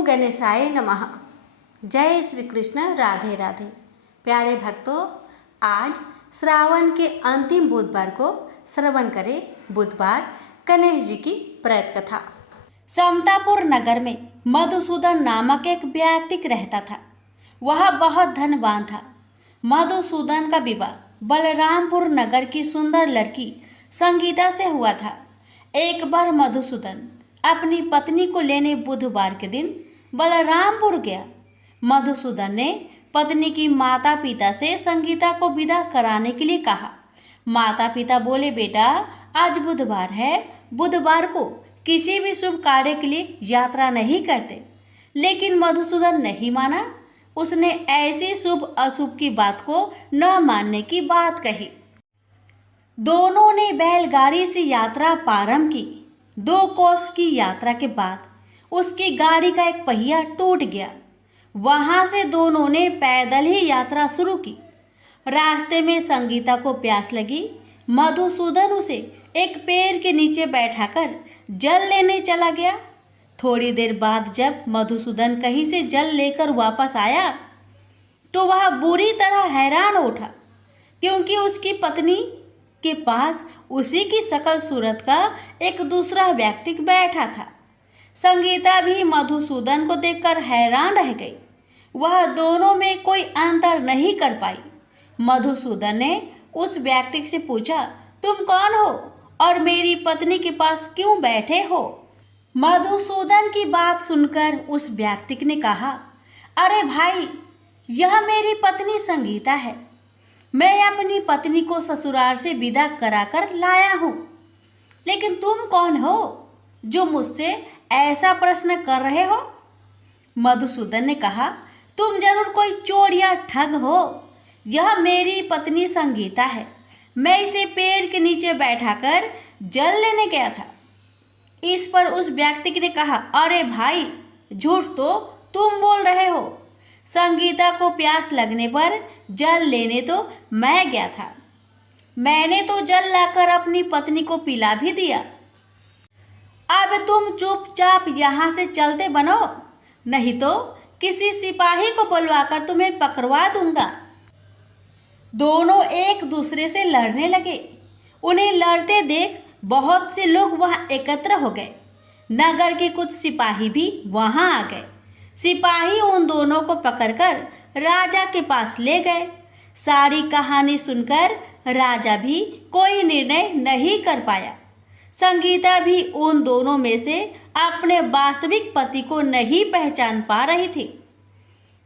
ओम गणेशाय नमः। जय श्री कृष्ण। राधे राधे। प्यारे भक्तों, आज श्रावण के अंतिम बुधवार को श्रवण करें बुधवार गणेश जी की प्रेत कथा। समतापुर नगर में मधुसूदन नामक एक व्यक्ति रहता था। वह बहुत धनवान था। मधुसूदन का विवाह बलरामपुर नगर की सुंदर लड़की संगीता से हुआ था। एक बार मधुसूदन अपनी पत्नी को लेने बुधवार के दिन बलरामपुर गया। मधुसूदन ने पत्नी की माता पिता से संगीता को विदा कराने के लिए कहा। माता पिता बोले, बेटा आज बुधवार है, बुधवार को किसी भी शुभ कार्य के लिए यात्रा नहीं करते। लेकिन मधुसूदन नहीं माना। उसने ऐसी शुभ अशुभ की बात को न मानने की बात कही। दोनों ने बैलगाड़ी से यात्रा प्रारंभ की। 2 कोस की यात्रा के बाद उसकी गाड़ी का एक पहिया टूट गया। वहां से दोनों ने पैदल ही यात्रा शुरू की। रास्ते में संगीता को प्यास लगी। मधुसूदन उसे एक पेड़ के नीचे बैठाकर जल लेने चला गया। थोड़ी देर बाद जब मधुसूदन कहीं से जल लेकर वापस आया तो वह बुरी तरह हैरान उठा, क्योंकि उसकी पत्नी के पास उसी की शकल सूरत का एक दूसरा व्यक्ति बैठा था। संगीता भी मधुसूदन को देखकर हैरान रह गई। वह दोनों में कोई अंतर नहीं कर पाई। मधुसूदन ने उस व्यक्ति से पूछा, तुम कौन हो और मेरी पत्नी के पास क्यों बैठे हो? मधुसूदन की बात सुनकर उस व्यक्ति ने कहा, अरे भाई, यह मेरी पत्नी संगीता है। मैं अपनी पत्नी को ससुराल से विदा कराकर लाया हूँ। लेकिन तुम कौन हो जो मुझसे ऐसा प्रश्न कर रहे हो? मधुसूदन ने कहा, तुम जरूर कोई चोर या ठग हो। यह मेरी पत्नी संगीता है। मैं इसे पेड़ के नीचे बैठाकर जल लेने गया था। इस पर उस व्यक्ति ने कहा, अरे भाई, झूठ तो तुम बोल रहे हो। संगीता को प्यास लगने पर जल लेने तो मैं गया था। मैंने तो जल लाकर अपनी पत्नी को पिला भी दिया। अब तुम चुपचाप यहाँ से चलते बनो, नहीं तो किसी सिपाही को बुलवाकर तुम्हें पकड़वा दूंगा। दोनों एक दूसरे से लड़ने लगे। उन्हें लड़ते देख बहुत से लोग वहां एकत्र हो गए। नगर के कुछ सिपाही भी वहां आ गए। सिपाही उन दोनों को पकड़कर राजा के पास ले गए। सारी कहानी सुनकर राजा भी कोई निर्णय नहीं कर पाया। संगीता भी उन दोनों में से अपने वास्तविक पति को नहीं पहचान पा रही थी।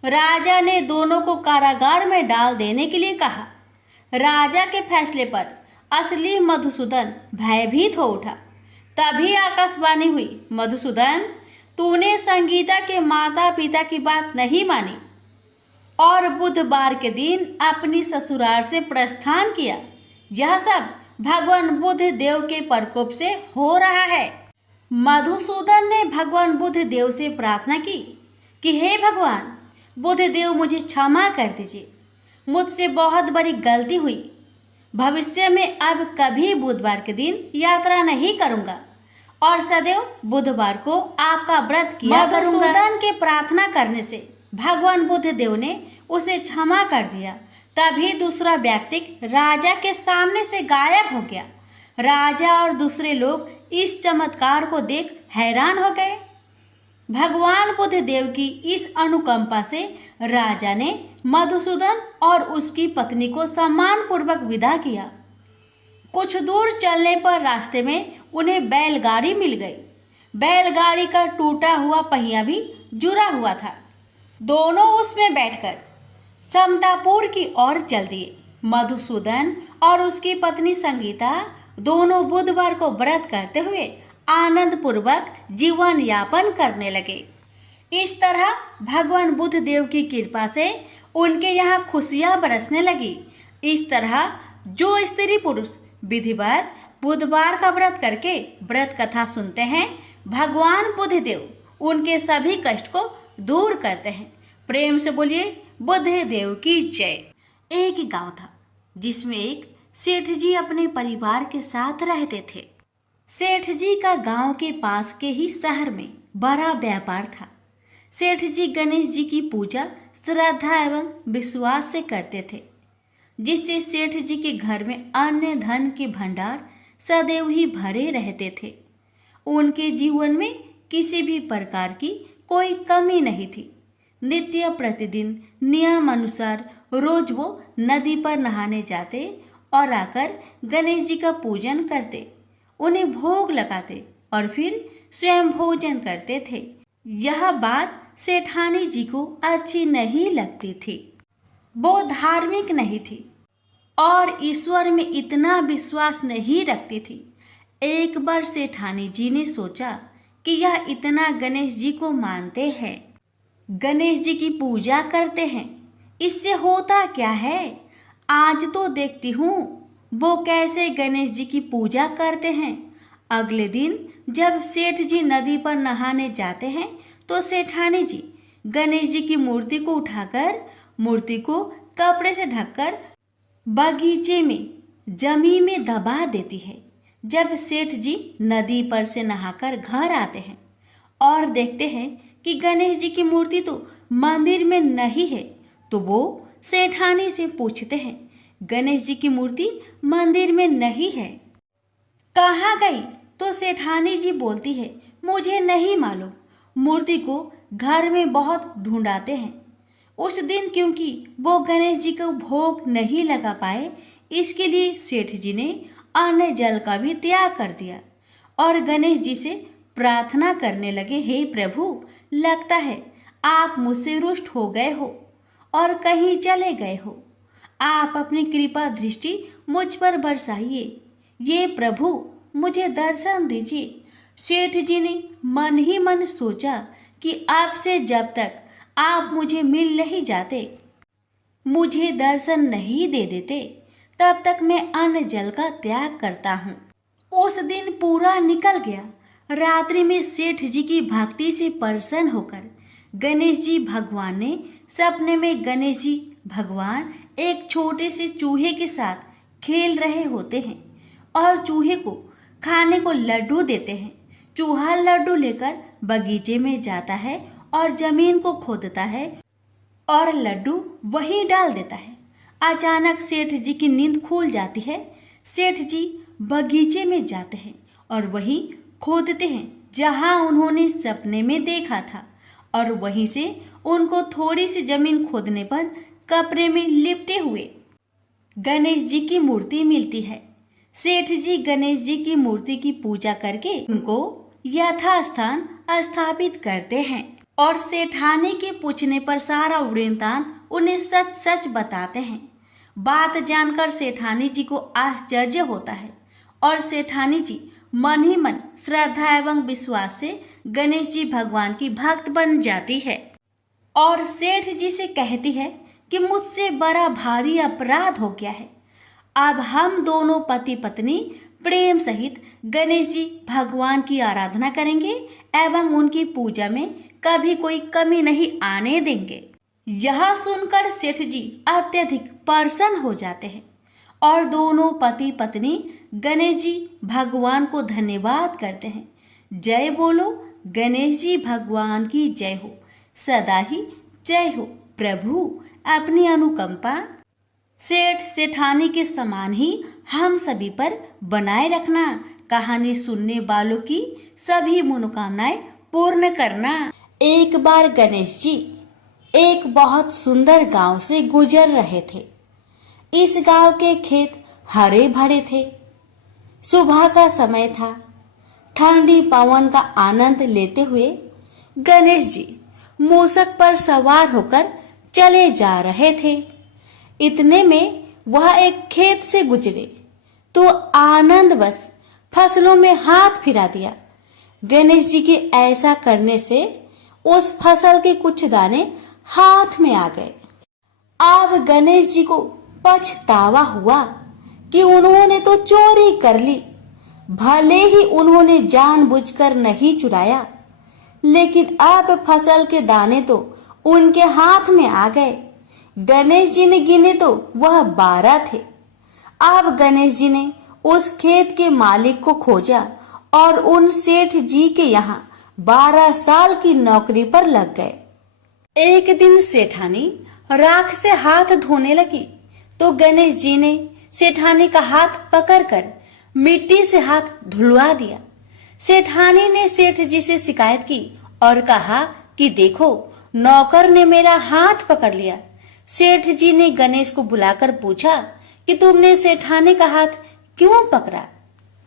राजा ने दोनों को कारागार में डाल देने के लिए कहा। राजा के फैसले पर असली मधुसूदन भयभीत हो उठा। तभी आकाशवाणी हुई, मधुसूदन, तूने संगीता के माता पिता की बात नहीं मानी और बुधवार के दिन अपनी ससुराल से प्रस्थान किया। यह सब भगवान बुद्ध देव के प्रकोप से हो रहा है। मधुसूदन ने भगवान बुद्ध देव से प्रार्थना की कि हे भगवान बुद्ध देव, मुझे क्षमा कर दीजिए। मुझसे बहुत बड़ी गलती हुई। भविष्य में अब कभी बुधवार के दिन यात्रा नहीं करूंगा और सदैव बुधवार को आपका व्रत किया करूंगा। मधुसूदन के प्रार्थना करने से भगवान बुद्ध देव ने उसे क्षमा कर दिया। तभी दूसरा व्यक्ति राजा के सामने से गायब हो गया। राजा और दूसरे लोग इस चमत्कार को देख हैरान हो गए। भगवान बुद्ध देव की इस अनुकंपा से राजा ने मधुसूदन और उसकी पत्नी को सम्मानपूर्वक विदा किया। कुछ दूर चलने पर रास्ते में उन्हें बैलगाड़ी मिल गई। बैलगाड़ी का टूटा हुआ पहिया भी जुड़ा हुआ था। दोनों उसमें बैठकर समतापुर की ओर चल दिए। मधुसूदन और उसकी पत्नी संगीता दोनों बुधवार को व्रत करते हुए आनंद पूर्वक जीवन यापन करने लगे। इस तरह भगवान बुद्ध देव की कृपा से उनके यहाँ खुशियाँ बरसने लगी। इस तरह जो स्त्री पुरुष विधिवत बुधवार का व्रत करके व्रत कथा सुनते हैं, भगवान बुद्ध देव उनके सभी कष्ट को दूर करते हैं। प्रेम से बोलिए, बुद्ध देव की जय। एक गांव था जिसमें एक सेठ जी अपने परिवार के साथ रहते थे। सेठ जी का गांव के पास के ही शहर में बड़ा व्यापार था। सेठ जी गणेश जी की पूजा श्रद्धा एवं विश्वास से करते थे, जिससे सेठ जी के घर में अन्न धन के भंडार सदैव ही भरे रहते थे। उनके जीवन में किसी भी प्रकार की कोई कमी नहीं थी। नित्य प्रतिदिन नियम अनुसार रोज वो नदी पर नहाने जाते और आकर गणेश जी का पूजन करते, उन्हें भोग लगाते और फिर स्वयं भोजन करते थे। यह बात सेठानी जी को अच्छी नहीं लगती थी। वो धार्मिक नहीं थी और ईश्वर में इतना विश्वास नहीं रखती थी। एक बार सेठानी जी ने सोचा कि यह इतना गणेश जी को मानते हैं, गणेश जी की पूजा करते हैं, इससे होता क्या है? आज तो देखती हूँ वो कैसे गणेश जी की पूजा करते हैं। अगले दिन जब सेठ जी नदी पर नहाने जाते हैं तो सेठानी जी गणेश जी की मूर्ति को उठाकर मूर्ति को कपड़े से ढककर बगीचे में जमीन में दबा देती है। जब सेठ जी नदी पर से नहाकर घर आते हैं और देखते हैं कि गणेश जी की मूर्ति तो मंदिर में नहीं है, तो वो सेठानी से पूछते हैं, गणेश जी की मूर्ति मंदिर में नहीं है, कहाँ गई? तो सेठानी जी बोलती है, मुझे नहीं मालूम, मूर्ति को घर में बहुत ढूंढाते हैं। उस दिन क्योंकि वो गणेश जी को भोग नहीं लगा पाए, इसके लिए सेठ जी ने अन्न जल का भी त्याग कर दिया और गणेश जी से प्रार्थना करने लगे, हे प्रभु, लगता है आप मुझसे रुष्ट हो गए हो और कहीं चले गए हो। आप अपनी कृपा दृष्टि मुझ पर बरसाइए। ये प्रभु, मुझे दर्शन दीजिए। सेठ जी ने मन ही मन सोचा कि आपसे जब तक आप मुझे मिल नहीं जाते, मुझे दर्शन नहीं दे देते, तब तक मैं अन्न जल का त्याग करता हूँ। उस दिन पूरा निकल गया। रात्रि में सेठ जी की भक्ति से प्रसन्न होकर गणेश जी भगवान ने सपने में गणेश जी भगवान एक छोटे से चूहे के साथ खेल रहे होते हैं और चूहे को खाने को लड्डू देते हैं। चूहा लड्डू लेकर बगीचे में जाता है और जमीन को खोदता है और लड्डू वहीं डाल देता है। अचानक सेठ जी की नींद खुल जाती है। सेठ जी बगीचे में जाते हैं और वहीं खोदते हैं जहां उन्होंने सपने में देखा था, और वहीं से उनको थोड़ी सी जमीन खोदने पर कपड़े में लिपटे हुए गणेश जी की मूर्ति मिलती है। सेठ जी गणेश जी की मूर्ति की पूजा करके उनको यथास्थान स्थापित करते हैं और सेठानी के पूछने पर सारा वृत्तांत उन्हें सच सच बताते हैं। बात जानकर सेठानी जी को आश्चर्य होता है और सेठानी जी मन ही मन श्रद्धा एवं विश्वास से गणेश जी भगवान की भक्त बन जाती है और सेठ जी से कहती है कि मुझसे बड़ा भारी अपराध हो गया है। अब हम दोनों पति पत्नी प्रेम सहित गणेश जी भगवान की आराधना करेंगे एवं उनकी पूजा में कभी कोई कमी नहीं आने देंगे। यह सुनकर सेठ जी अत्यधिक प्रसन्न हो जाते हैं और दोनों पति पत्नी गणेश जी भगवान को धन्यवाद करते हैं। जय बोलो, गणेश जी भगवान की जय हो, सदा ही जय हो। प्रभु अपनी अनुकंपा सेठ सेठानी के समान ही हम सभी पर बनाए रखना। कहानी सुनने वालों की सभी मनोकामनाएं पूर्ण करना। एक बार गणेश जी एक बहुत सुंदर गांव से गुजर रहे थे। इस गांव के खेत हरे भरे थे। सुबह का समय था। ठंडी पवन का आनंद लेते हुए गणेश जी मूषक पर सवार होकर चले जा रहे थे। इतने में वह एक खेत से गुजरे तो आनंदवश फसलों में हाथ फिरा दिया। गणेश जी के ऐसा करने से उस फसल के कुछ दाने हाथ में आ गए। अब गणेश जी को पछतावा हुआ कि उन्होंने तो चोरी कर ली। भले ही उन्होंने जानबूझकर नहीं चुराया, लेकिन अब फसल के दाने तो उनके हाथ में आ गए। गणेश जी ने गिने तो वह 12 थे। अब गणेश जी ने उस खेत के मालिक को खोजा और उन सेठ जी के यहाँ 12 साल की नौकरी पर लग गए। एक दिन सेठानी राख से हाथ धोने लगी तो गणेश जी ने सेठानी का हाथ पकड़कर मिट्टी से हाथ धुलवा दिया। सेठानी ने सेठ जी से शिकायत की और कहा कि देखो, नौकर ने मेरा हाथ पकड़ लिया। सेठ जी ने गणेश को बुलाकर पूछा कि तुमने सेठानी का हाथ क्यों पकड़ा?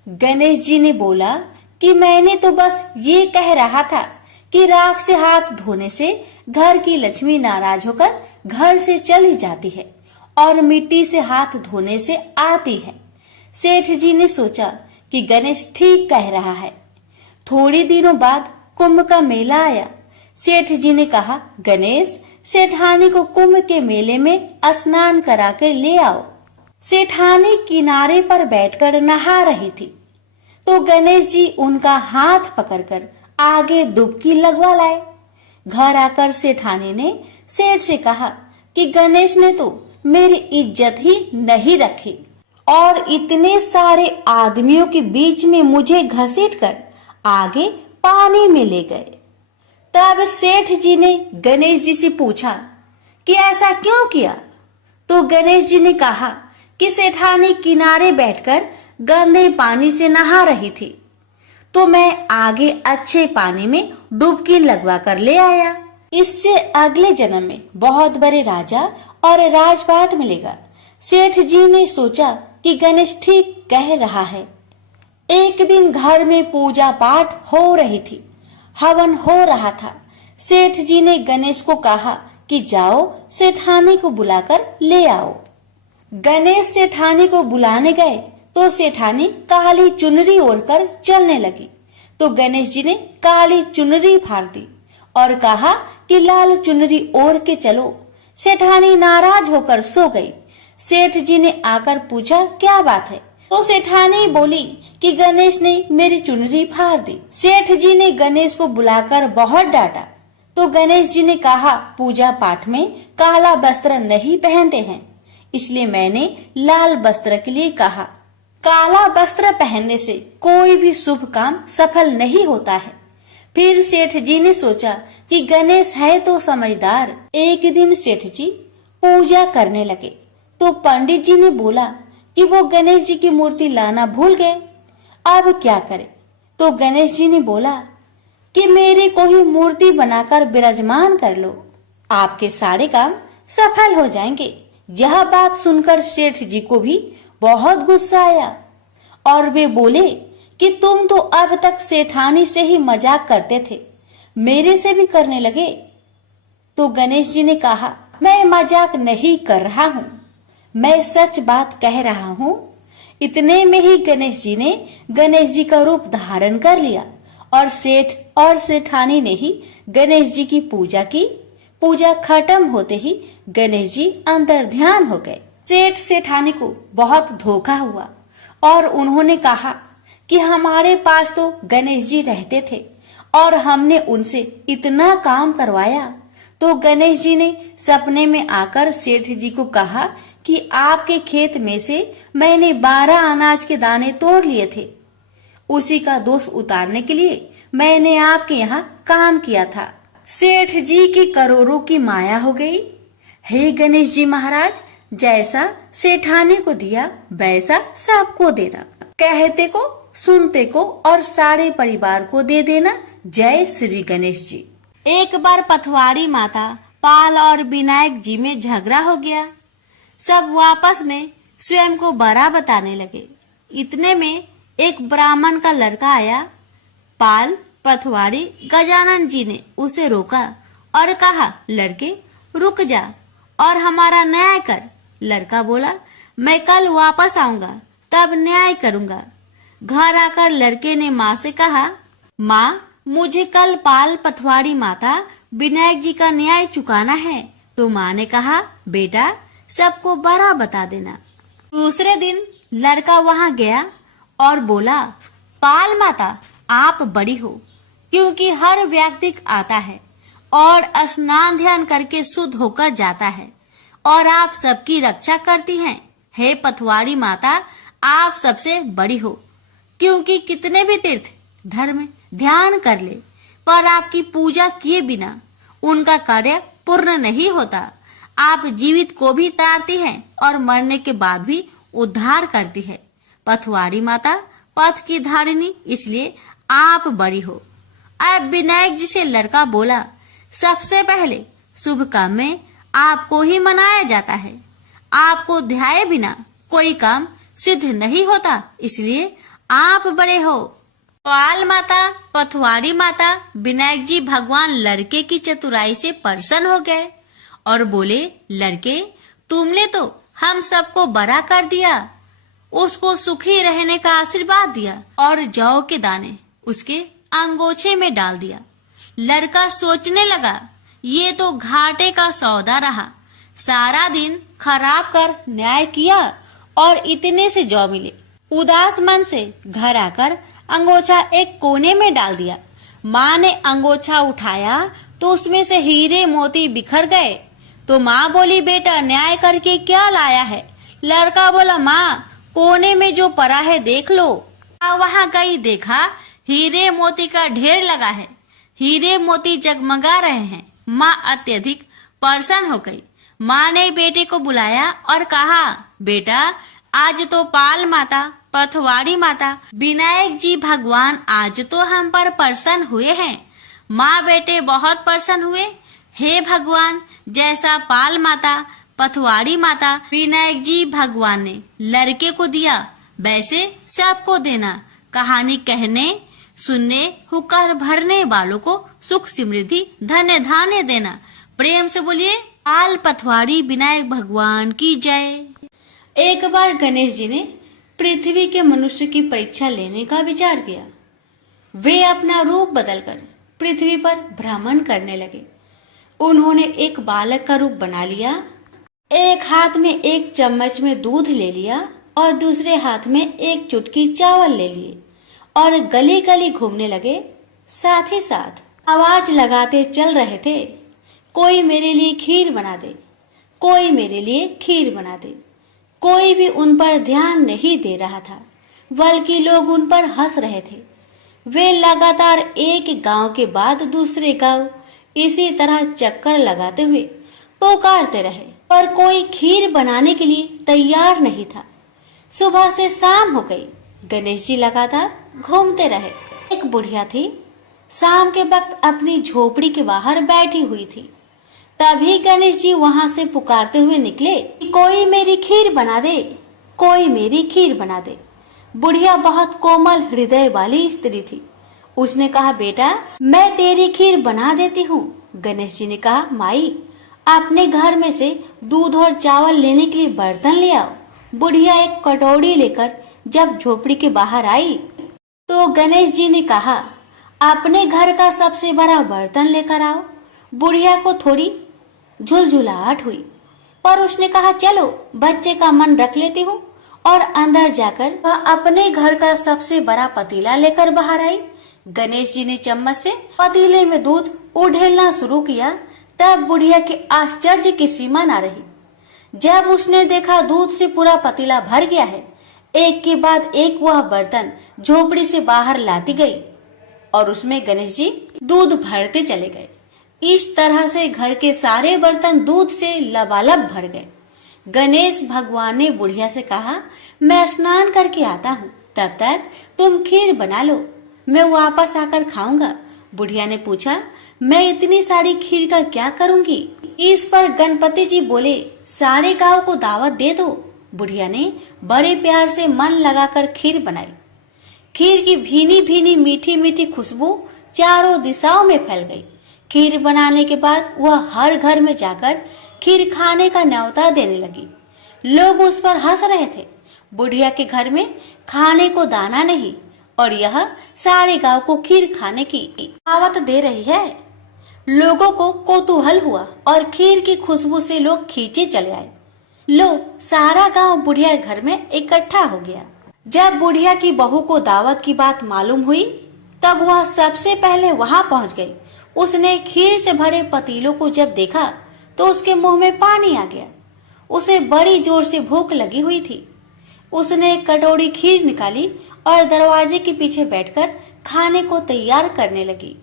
गणेश जी ने बोला कि मैंने तो बस ये कह रहा था कि राख से हाथ धोने से घर की लक्ष्मी नाराज होकर घर से चली जाती है और मिट्टी से हाथ धोने से आती है। सेठ जी ने सोचा कि गणेश ठीक कह रहा है। थोड़ी दिनों बाद कुंभ का मेला आया। सेठ जी ने कहा, गणेश, सेठानी को कुंभ के मेले में स्नान करा के ले आओ। सेठानी किनारे पर बैठकर नहा रही थी तो गणेश जी उनका हाथ पकड़कर आगे डुबकी लगवा लाए। घर आकर सेठानी ने सेठ से कहा कि गणेश ने तो मेरी इज्जत ही नहीं रखी और इतने सारे आदमियों के बीच में मुझे घसीटकर आगे पानी में ले गए। तब सेठ जी ने गणेश जी से पूछा कि ऐसा क्यों किया? तो गणेश जी ने कहा कि सेठानी किनारे बैठकर गंदे पानी से नहा रही थी तो मैं आगे अच्छे पानी में डुबकी लगवा कर ले आया। इससे अगले जन्म में बहुत बड़े राजा और राजपाट मिलेगा। सेठ जी ने सोचा कि गणेश ठीक कह रहा है। एक दिन घर में पूजा पाठ हो रही थी, हवन हो रहा था। सेठ जी ने गणेश को कहा कि जाओ सेठानी को बुलाकर ले आओ। गणेश सेठानी को बुलाने गए तो सेठानी काली चुनरी ओढ़कर चलने लगी तो गणेश जी ने काली चुनरी फाड़ दी और कहा कि लाल चुनरी ओढ़ के चलो। सेठानी नाराज होकर सो गई। सेठ जी ने आकर पूछा, क्या बात है? तो सेठानी बोली कि गणेश ने मेरी चुनरी फाड़ दी। सेठ जी ने गणेश को बुलाकर बहुत डांटा तो गणेश जी ने कहा, पूजा पाठ में काला वस्त्र नहीं पहनते हैं, इसलिए मैंने लाल वस्त्र के लिए कहा। काला वस्त्र पहनने से कोई भी शुभ काम सफल नहीं होता है। फिर सेठ जी ने सोचा कि गणेश है तो समझदार। एक दिन सेठ जी पूजा करने लगे तो पंडित जी ने बोला कि वो गणेश जी की मूर्ति लाना भूल गए, अब क्या करें? तो गणेश जी ने बोला कि मेरी को ही मूर्ति बनाकर विराजमान कर लो, आपके सारे काम सफल हो जाएंगे। यह बात सुनकर सेठ जी को भी बहुत गुस्सा आया और वे बोले कि तुम तो अब तक सेठानी से ही मजाक करते थे, मेरे से भी करने लगे। तो गणेश जी ने कहा, मैं मजाक नहीं कर रहा हूँ, मैं सच बात कह रहा हूँ। इतने में ही गणेश जी ने गणेश जी का रूप धारण कर लिया और सेठ और सेठानी ने ही गणेश जी की पूजा की। पूजा खत्म होते ही गणेश जी अंतर ध्यान हो गए। सेठ सेठानी को बहुत धोखा हुआ और उन्होंने कहा कि हमारे पास तो गणेश जी रहते थे और हमने उनसे इतना काम करवाया। तो गणेश जी ने सपने में आकर सेठ जी को कहा कि आपके खेत में से मैंने 12 अनाज के दाने तोड़ लिए थे, उसी का दोष उतारने के लिए मैंने आपके यहाँ काम किया था। सेठ जी की करोड़ों की माया हो गई। हे गणेश जी महाराज, जैसा सेठानी को दिया वैसा सबको देना, कहते को सुनते को और सारे परिवार को दे देना। जय श्री गणेश जी। एक बार पथवारी माता पाल और विनायक जी में झगड़ा हो गया। सब आपस में स्वयं को बड़ा बताने लगे। इतने में एक ब्राह्मण का लड़का आया। पाल पथवारी गजानन जी ने उसे रोका और कहा, लड़के रुक जा और हमारा न्याय कर। लड़का बोला, मैं कल वापस आऊंगा तब न्याय करूंगा। घर आकर लड़के ने माँ से कहा, माँ मुझे कल पाल पथवारी माता विनायक जी का न्याय चुकाना है। तो माँ ने कहा, बेटा सबको बड़ा बता देना। दूसरे दिन लड़का वहाँ गया और बोला, पाल माता आप बड़ी हो, क्योंकि हर व्यक्ति आता है और स्नान ध्यान करके शुद्ध होकर जाता है और आप सबकी रक्षा करती हैं। हे पथवारी माता आप सबसे बड़ी हो, क्योंकि कितने भी तीर्थ धर्म ध्यान कर ले पर आपकी पूजा किए बिना उनका कार्य पूर्ण नहीं होता। आप जीवित को भी तारती हैं और मरने के बाद भी उद्धार करती है। पथवारी माता पथ की धारिणी, इसलिए आप बड़ी हो। अब विनायक जी से लड़का बोला, सबसे पहले शुभ काम में आपको ही मनाया जाता है। आपको ध्याये बिना कोई काम सिद्ध नहीं होता, इसलिए आप बड़े हो। पाल माता, पथवारी माता, विनायक जी भगवान लड़के की चतुराई से प्रसन्न हो गए और बोले, लड़के तुमने तो हम सबको बड़ा कर दिया। उसको सुखी रहने का आशीर्वाद दिया और जौ के दाने उसके अंगोछे में डाल दिया। लड़का सोचने लगा, ये तो घाटे का सौदा रहा। सारा दिन खराब कर न्याय किया और इतने से जौ मिले। उदास मन से घर आकर अंगोछा एक कोने में डाल दिया। माँ ने अंगोछा उठाया तो उसमें से हीरे मोती बिखर गए। तो माँ बोली, बेटा न्याय करके क्या लाया है? लड़का बोला, माँ कोने में जो पड़ा है देख लो। वहाँ गई, देखा हीरे मोती का ढेर लगा है। हीरे मोती जगमगा रहे हैं। माँ अत्यधिक प्रसन्न हो गई। माँ ने बेटे को बुलाया और कहा, बेटा आज तो पाल माता, पथवारी माता, विनायक जी भगवान आज तो हम पर प्रसन्न हुए हैं। माँ बेटे बहुत प्रसन्न हुए। हे भगवान, जैसा पाल माता, पथवारी माता, विनायक जी भगवान ने लड़के को दिया, वैसे सबको देना। कहानी कहने सुनने हुक्कर भरने वालों को सुख समृद्धि धन्य धान्य देना। प्रेम से बोलिए, पाल पथवारी विनायक भगवान की जय। एक बार गणेश जी ने पृथ्वी के मनुष्य की परीक्षा लेने का विचार किया। वे अपना रूप बदलकर पृथ्वी पर भ्रमण करने लगे। उन्होंने एक बालक का रूप बना लिया। एक हाथ में एक चम्मच में दूध ले लिया और दूसरे हाथ में एक चुटकी चावल ले लिए और गली गली घूमने लगे। साथ ही साथ आवाज लगाते चल रहे थे, कोई मेरे लिए खीर बना दे, कोई मेरे लिए खीर बना दे। कोई भी उन पर ध्यान नहीं दे रहा था, बल्कि लोग उन पर हंस रहे थे। वे लगातार एक गांव के बाद दूसरे गांव इसी तरह चक्कर लगाते हुए पुकारते रहे, पर कोई खीर बनाने के लिए तैयार नहीं था। सुबह से शाम हो गई, गणेश जी लगातार घूमते रहे। एक बुढ़िया थी, शाम के वक्त अपनी झोपड़ी के बाहर बैठी हुई थी। तभी गणेश जी वहां से पुकारते हुए निकले, कोई मेरी खीर बना दे, कोई मेरी खीर बना दे। बुढ़िया बहुत कोमल हृदय वाली स्त्री थी। उसने कहा, बेटा मैं तेरी खीर बना देती हूँ। गणेश जी ने कहा, माई अपने घर में से दूध और चावल लेने के लिए बर्तन ले आओ। बुढ़िया एक कटोरी लेकर जब झोपड़ी के बाहर आई तो गणेश जी ने कहा, अपने घर का सबसे बड़ा बर्तन लेकर आओ। बुढ़िया को थोड़ी झुलझुलाहट हुई, पर उसने कहा, चलो बच्चे का मन रख लेती हूँ। और अंदर जाकर वह अपने घर का सबसे बड़ा पतीला लेकर बाहर आई। गणेश जी ने चम्मच से पतीले में दूध उड़ेलना शुरू किया। तब बुढ़िया के आश्चर्य की सीमा न रही। जब उसने देखा दूध से पूरा पतीला भर गया है, एक के बाद एक वह बर्तन झोपड़ी से बाहर लाती गई और उसमें गणेश जी दूध भरते चले गए। इस तरह से घर के सारे बर्तन दूध से लबालब भर गए। गणेश भगवान ने बुढ़िया से कहा, मैं स्नान करके आता हूँ, तब तक तुम खीर बना लो, मैं वापस आकर खाऊंगा। बुढ़िया ने पूछा, मैं इतनी सारी खीर का क्या करूंगी? इस पर गणपति जी बोले, सारे गांव को दावत दे दो। बुढ़िया ने बड़े प्यार से मन लगाकर खीर बनाई। खीर की भीनी भीनी मीठी मीठी खुशबू चारों दिशाओं में फैल गई। खीर बनाने के बाद वह हर घर में जाकर खीर खाने का न्योता देने लगी। लोग उस पर हंस रहे थे। बुढ़िया के घर में खाने को दाना नहीं और यह सारे गांव को खीर खाने की दावत दे रही है। लोगों को कौतूहल हुआ और खीर की खुशबू से लोग खींचे चले आए। लो, सारा गांव बुढ़िया घर में इकट्ठा हो गया। जब बुढ़िया की बहू को दावत की बात मालूम हुई, तब वह सबसे पहले वहां पहुंच गई। उसने खीर से भरे पतीलों को जब देखा तो उसके मुंह में पानी आ गया। उसे बड़ी जोर से भूख लगी हुई थी। उसने एक कटोरी खीर निकाली और दरवाजे के पीछे बैठकर खाने को तैयार करने लगी।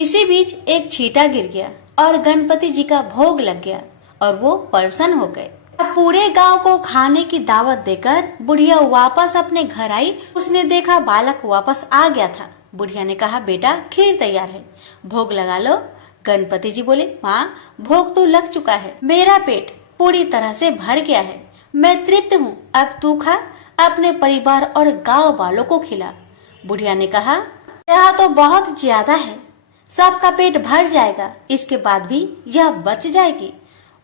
इसी बीच एक छींटा गिर गया और गणपति जी का भोग लग गया और वो प्रसन्न हो गए। अब पूरे गांव को खाने की दावत देकर बुढ़िया वापस अपने घर आई। उसने देखा बालक वापस आ गया था। बुढ़िया ने कहा, बेटा खीर तैयार है, भोग लगा लो। गणपति जी बोले, माँ भोग तो लग चुका है, मेरा पेट पूरी तरह से भर गया है, मैं तृप्त हूँ, अब तू खा, अपने परिवार और गांव वालों को खिला। बुढ़िया ने कहा, यह तो बहुत ज्यादा है, सबका पेट भर जाएगा, इसके बाद भी यह बच जाएगी।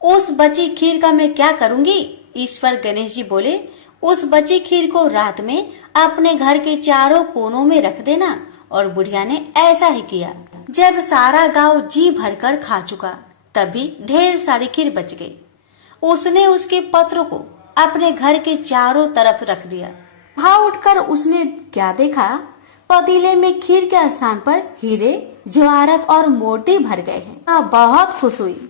उस बची खीर का मैं क्या करूंगी? ईश्वर गणेश जी बोले, उस बची खीर को रात में अपने घर के चारों कोनों में रख देना। और बुढ़िया ने ऐसा ही किया। जब सारा गांव जी भरकर खा चुका, तभी ढेर सारी खीर बच गई। उसने उसके पत्रों को अपने घर के चारों तरफ रख दिया। वहां उठकर उसने क्या देखा? पतीले में खीर के स्थान पर हीरे, जवाहरात और मोती भर गए हैं। बहुत खुश हुई।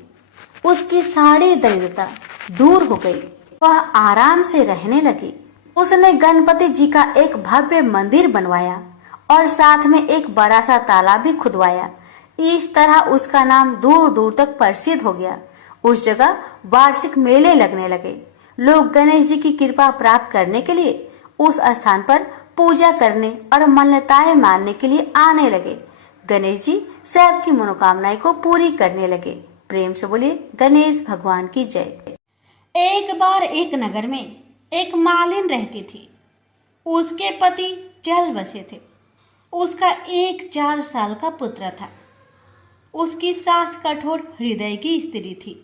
उसकी सारी दरिद्रता दूर हो गई। वह आराम से रहने लगी। उसने गणपति जी का एक भव्य मंदिर बनवाया और साथ में एक बड़ा सा तालाब भी खुदवाया। इस तरह उसका नाम दूर दूर तक प्रसिद्ध हो गया। उस जगह वार्षिक मेले लगने लगे। लोग गणेश जी की कृपा प्राप्त करने के लिए उस स्थान पर पूजा करने और मान्यताएं मानने के लिए आने लगे। गणेश जी सबकी मनोकामनाएं को पूरी करने लगे। प्रेम से बोलिए गणेश भगवान की जय। एक बार एक नगर में एक मालिन रहती थी। उसके पति चल बसे थे। उसका एक 4 साल का पुत्र था। उसकी सास कठोर हृदय की स्त्री थी।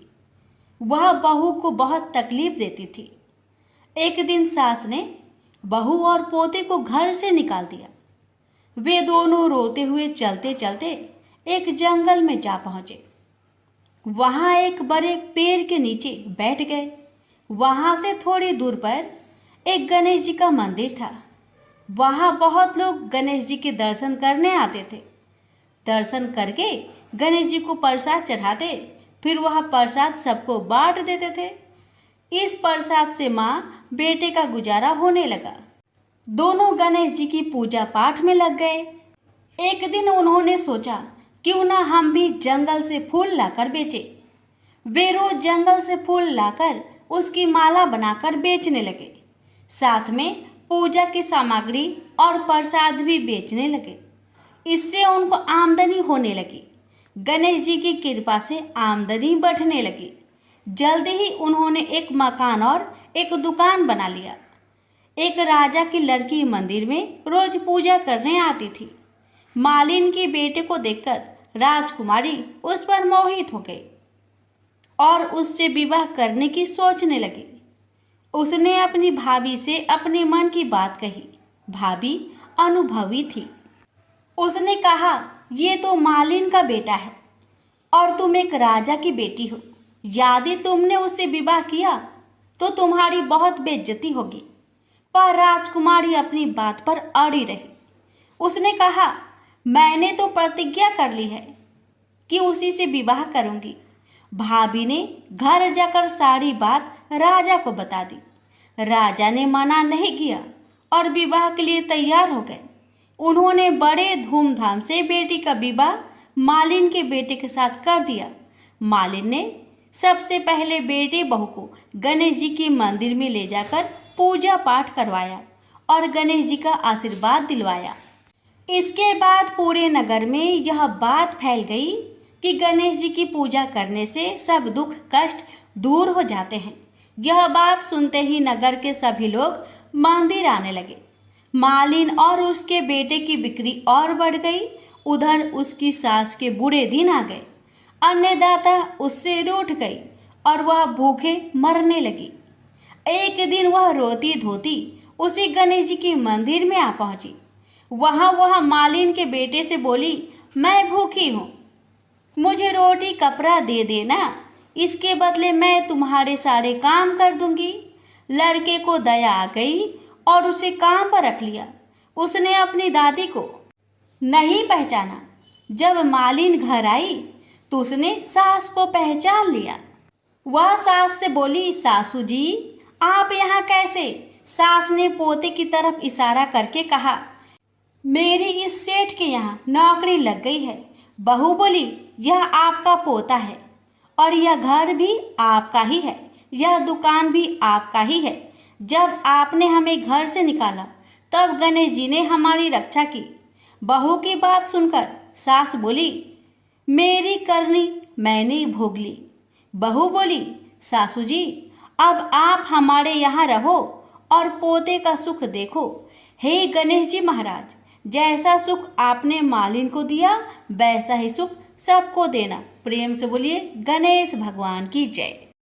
वह बहू को बहुत तकलीफ देती थी। एक दिन सास ने बहू और पोते को घर से निकाल दिया। वे दोनों रोते हुए चलते चलते एक जंगल में जा पहुंचे। वहां एक बड़े पेड़ के नीचे बैठ गए। वहां से थोड़ी दूर पर एक गणेश जी का मंदिर था। वहां बहुत लोग गणेश जी के दर्शन करने आते थे। दर्शन करके गणेश जी को प्रसाद चढ़ाते, फिर वह प्रसाद सबको बांट देते थे। इस प्रसाद से माँ बेटे का गुजारा होने लगा। दोनों गणेश जी की पूजा पाठ में लग गए। एक दिन उन्होंने सोचा, क्यों ना हम भी जंगल से फूल लाकर बेचें। वे रोज जंगल से फूल लाकर उसकी माला बनाकर बेचने लगे। साथ में पूजा की सामग्री और प्रसाद भी बेचने लगे। इससे उनको आमदनी होने लगी। गणेश जी की कृपा से आमदनी बढ़ने लगी। जल्दी ही उन्होंने एक मकान और एक दुकान बना लिया। एक राजा की लड़की मंदिर में रोज पूजा करने आती थी। मालिन के बेटे को देखकर राजकुमारी उस पर मोहित हो गई और उससे विवाह करने की सोचने लगी। उसने अपनी भाभी से अपने मन की बात कही। भाभी अनुभवी थी। उसने कहा, ये तो मालिन का बेटा है और तुम एक राजा की बेटी हो। यदि तुमने उससे विवाह किया तो तुम्हारी बहुत बेइज्जती होगी। पर राजकुमारी अपनी बात पर अड़ी रही। उसने कहा, मैंने तो प्रतिज्ञा कर ली है कि उसी से विवाह करूंगी। भाभी ने घर जाकर सारी बात राजा को बता दी। राजा ने मना नहीं किया और विवाह के लिए तैयार हो गए। उन्होंने बड़े धूमधाम से बेटी का विवाह मालिन के बेटे के साथ कर दिया। मालिन ने सबसे पहले बेटे बहू को गणेश जी के मंदिर में ले जाकर पूजा पाठ करवाया और गणेश जी का आशीर्वाद दिलवाया। इसके बाद पूरे नगर में यह बात फैल गई कि गणेश जी की पूजा करने से सब दुख कष्ट दूर हो जाते हैं। यह बात सुनते ही नगर के सभी लोग मंदिर आने लगे। मालिन और उसके बेटे की बिक्री और बढ़ गई। उधर उसकी सास के बुरे दिन आ गए। अन्नदाता उससे रूठ गई और वह भूखे मरने लगी। एक दिन वह रोती धोती उसी गणेश जी के मंदिर में आ पहुंची। वह मालिन के बेटे से बोली, मैं भूखी हूँ, मुझे रोटी कपड़ा दे देना, इसके बदले मैं तुम्हारे सारे काम कर दूंगी। लड़के को दया आ गई और उसे काम पर रख लिया। उसने अपनी दादी को नहीं पहचाना। जब मालिन घर आई तो उसने सास को पहचान लिया। वह सास से बोली, सासू जी आप यहाँ कैसे? सास ने पोते की तरफ इशारा करके कहा, मेरी इस सेठ के यहाँ नौकरी लग गई है। बहू बोली, यह आपका पोता है और यह घर भी आपका ही है, यह दुकान भी आपका ही है। जब आपने हमें घर से निकाला तब गणेश जी ने हमारी रक्षा की। बहू की बात सुनकर सास बोली, मेरी करनी मैंने भोग ली। बहू बोली, सासू जी अब आप हमारे यहाँ रहो और पोते का सुख देखो। हे गणेश जी महाराज, जैसा सुख आपने मालिन को दिया वैसा ही सुख सबको देना। प्रेम से बोलिए गणेश भगवान की जय।